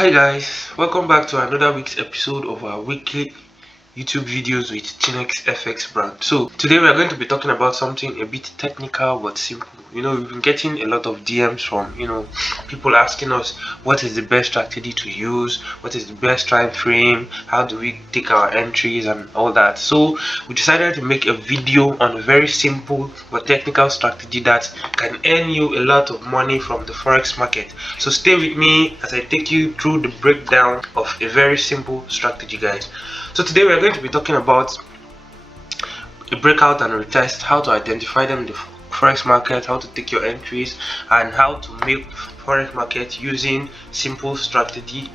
Hi guys, welcome back to another week's episode of our weekly YouTube videos with Chinex FX brand. So today we are going to be talking about something a bit technical but simple. We've been getting a lot of DMs from people asking us what is the best strategy to use, what is the best time frame, how do we take our entries and all that. So we decided to make a video on a very simple but technical strategy that can earn you a lot of money from the forex market. So stay with me as I take you through the breakdown of a very simple strategy, guys. So today we are going to be talking about a breakout and a retest, how to identify them in the forex market, how to take your entries, and how to make forex market using simple strategy.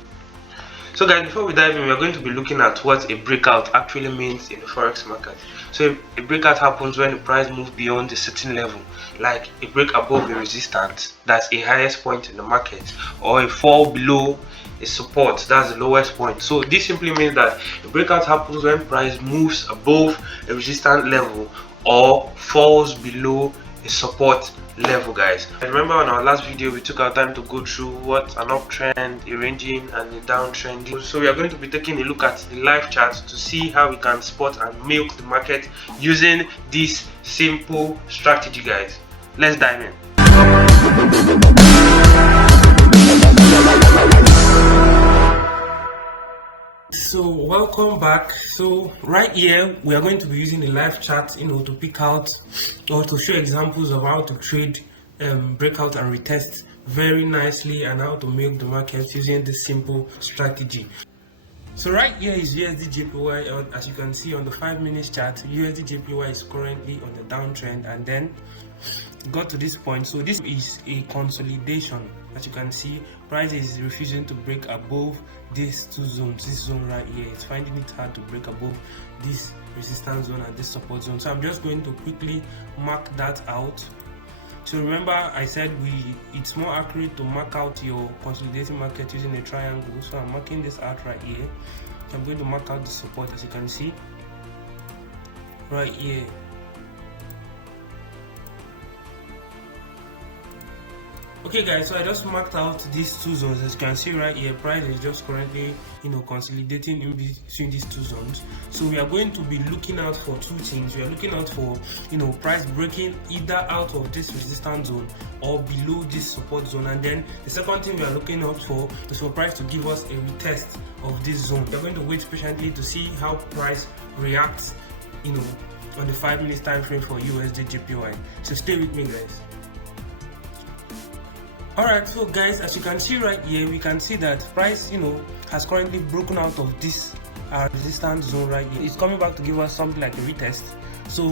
So guys, before we dive in, we are going to be looking at what a breakout actually means in the forex market. So a breakout happens when the price moves beyond a certain level, like a break above a resistance, that's a highest point in the market, or a fall below a support, that's the lowest point. So this simply means that a breakout happens when price moves above a resistance level or falls below a support level, guys. And remember on our last video we took our time to go through what an uptrend, a ranging, and a downtrend is. So we are going to be taking a look at the live chart to see how we can spot and milk the market using this simple strategy, guys. Let's dive in. So welcome back. So right here we are going to be using the live chart to pick out or to show examples of how to trade breakout and retest very nicely, and how to milk the market using this simple strategy. So right here is USD JPY. As you can see on the 5-minute chart, USD JPY is currently on the downtrend and then got to this point. So this is a consolidation. As you can see, price is refusing to break above these two zones. This zone right here, it's finding it hard to break above this resistance zone and this support zone. So I'm just going to quickly mark that out. So remember I said it's more accurate to mark out your consolidating market using a triangle. So I'm marking this out right here. I'm going to mark out the support, as you can see right here. Okay guys, so I just marked out these two zones. As you can see right here, price is just currently consolidating in between these two zones. So we are going to be looking out for two things. We are looking out for price breaking either out of this resistance zone or below this support zone, and then the second thing we are looking out for is for price to give us a retest of this zone. We are going to wait patiently to see how price reacts on the 5-minute time frame for USD JPY. So stay with me, guys. Alright, so guys, as you can see right here, we can see that price has currently broken out of this resistance zone right here. It's coming back to give us something like a retest. So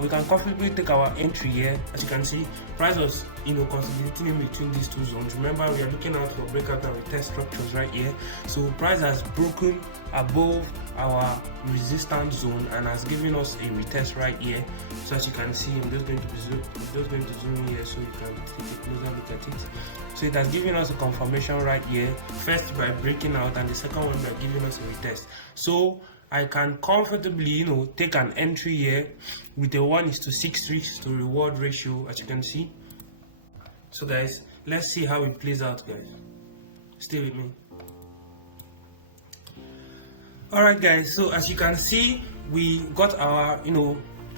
we can comfortably take our entry here. As you can see, price was consolidating in between these two zones. Remember, we are looking out for breakout and retest structures right here. So price has broken above our resistance zone and has given us a retest right here. So as you can see, I'm just going to zoom here so you can take a closer look at it. So it has given us a confirmation right here, first by breaking out, and the second one by giving us a retest. So I can comfortably take an entry here with a 1:6 risk to reward ratio, as you can see. So guys, let's see how it plays out, guys. Stay with me. Alright guys, so as you can see, we got our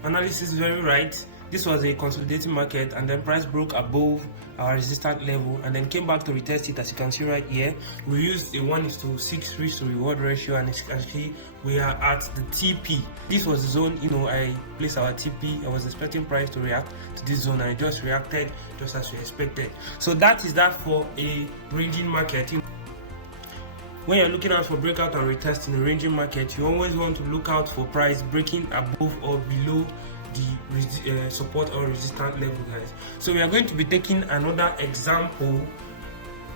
analysis very right. This was a consolidating market, and then price broke above our resistance level and then came back to retest it. As you can see right here, we used a 1:6 risk to reward ratio, and actually we are at the TP. This was the zone I placed our TP. I was expecting price to react to this zone, and it just reacted just as we expected. So that is that for a ranging market. When you're looking out for breakout and retest in a ranging market, you always want to look out for price breaking above or below the support or resistance level, guys. So we are going to be taking another example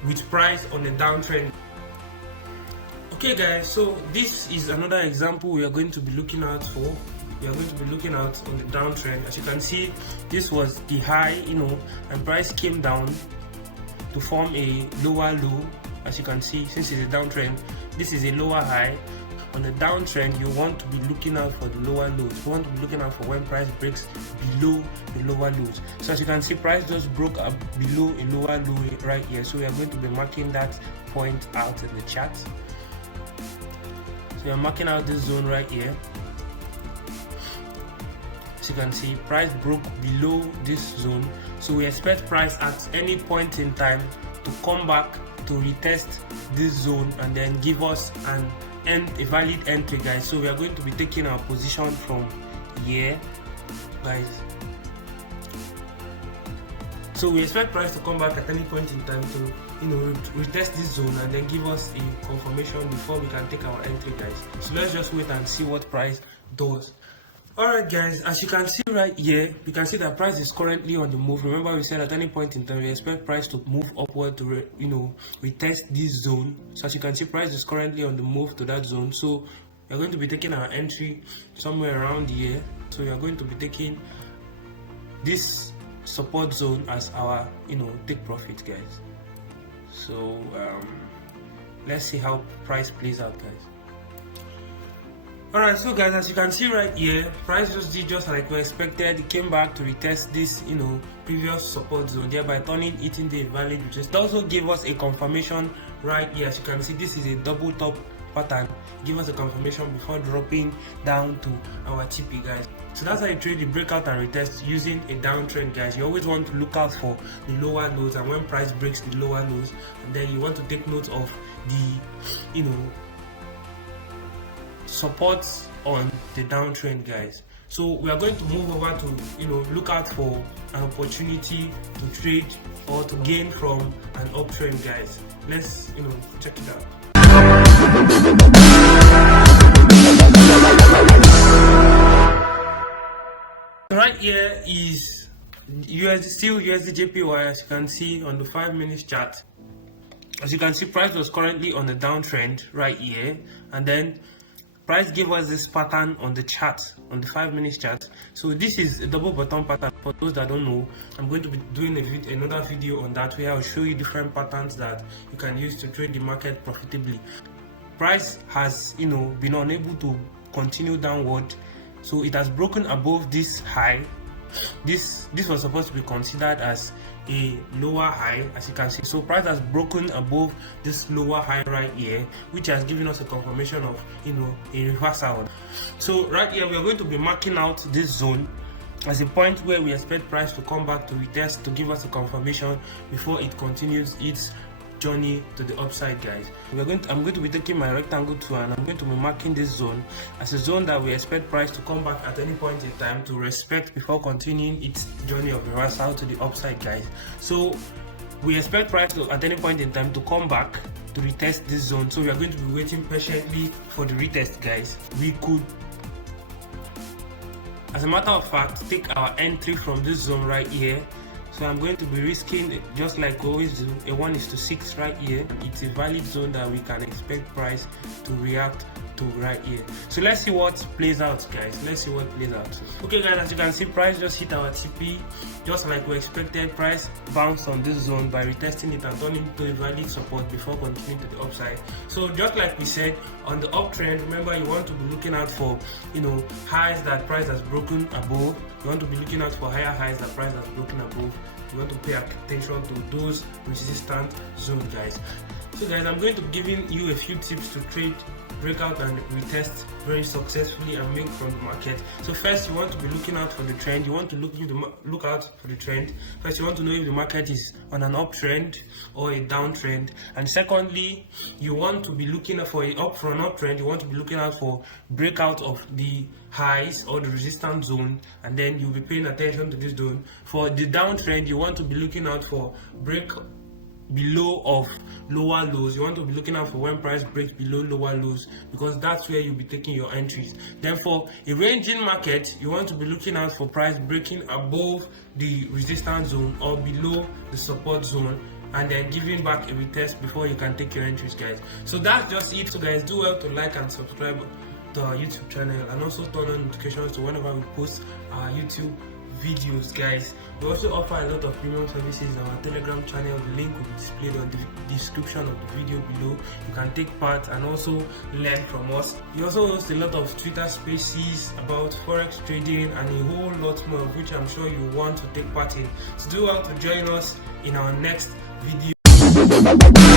with price on the downtrend. Okay guys, so this is another example we are going to be looking out for. We are going to be looking out on the downtrend. As you can see, this was the high, and price came down to form a lower low. As you can see, since it's a downtrend, this is a lower high. On the downtrend, you want to be looking out for the lower lows. You want to be looking out for when price breaks below the lower lows. So as you can see, price just broke up below a lower low right here. So we are going to be marking that point out in the chart. So we are marking out this zone right here. As you can see, price broke below this zone, so we expect price at any point in time to come back to retest this zone and then give us a valid entry, guys. So we are going to be taking our position from here, guys. So we expect price to come back at any point in time to retest this zone and then give us a confirmation before we can take our entry, guys. So let's just wait and see what price does. Alright guys, as you can see right here, you can see that price is currently on the move. Remember we said at any point in time we expect price to move upward to retest this zone. So as you can see, price is currently on the move to that zone. So we are going to be taking our entry somewhere around here. So we are going to be taking this support zone as our take profit, guys. So let's see how price plays out, guys. Alright, so guys, as you can see right here, price just did just like we expected. It came back to retest this previous support zone, thereby turning it into a valid retest. It also gave us a confirmation right here. As you can see, this is a double top pattern. Give us a confirmation before dropping down to our TP, guys. So that's how you trade the breakout and retest using a downtrend, guys. You always want to look out for the lower lows, and when price breaks the lower lows, and then you want to take note of the supports on the downtrend, guys. So we are going to move over to look out for an opportunity to trade or to gain from an uptrend, guys. Let's check it out. Right here is still USD JPY, as you can see on the 5-minute chart. As you can see, price was currently on the downtrend right here, and then price gave us this pattern on the chart, on the 5-minute chart. So this is a double bottom pattern. For those that don't know, I'm going to be doing another video on that where I'll show you different patterns that you can use to trade the market profitably. Price has been unable to continue downward, so it has broken above this high. This was supposed to be considered as a lower high, as you can see. So price has broken above this lower high right here, which has given us a confirmation of a reversal. So right here we are going to be marking out this zone as a point where we expect price to come back to retest to give us a confirmation before it continues its journey to the upside, guys. I'm going to be taking my rectangle tool and I'm going to be marking this zone as a zone that we expect price to come back at any point in time to respect before continuing its journey of reversal to the upside, guys. So we expect price to at any point in time to come back to retest this zone. So we are going to be waiting patiently for the retest, guys. We could, as a matter of fact, take our entry from this zone right here. So I'm going to be risking, just like we always do, a 1:6 right here. It's a valid zone that we can expect price to react to right here. So let's see what plays out, guys. Let's see what plays out. Okay guys, as you can see, price just hit our TP just like we expected. Price bounced on this zone by retesting it and turning into a valid support before continuing to the upside. So just like we said, on the uptrend, remember you want to be looking out for highs that price has broken above. You want to be looking out for higher highs that price has broken above. You want to pay attention to those resistant zones, guys. So guys, I'm going to be giving you a few tips to trade breakout and retest very successfully and make from the market. So first, you want to be looking out for the trend. You want to look out for the trend. First, you want to know if the market is on an uptrend or a downtrend. And secondly, you want to be looking for an uptrend. You want to be looking out for breakout of the highs or the resistance zone, and then you'll be paying attention to this zone. For the downtrend, you want to be looking out for break below of lower lows. You want to be looking out for when price breaks below lower lows, because that's where you'll be taking your entries. Then for a ranging market, you want to be looking out for price breaking above the resistance zone or below the support zone, and then giving back a retest before you can take your entries, guys. So that's just it. So guys, do well to like and subscribe to our YouTube channel, and also turn on notifications to whenever we post our YouTube videos, guys. We also offer a lot of premium services on our Telegram channel. The link will be displayed on the description of the video below. You can take part and also learn from us. We also host a lot of Twitter spaces about forex trading and a whole lot more, of which I'm sure you want to take part in. So do well to join us in our next video.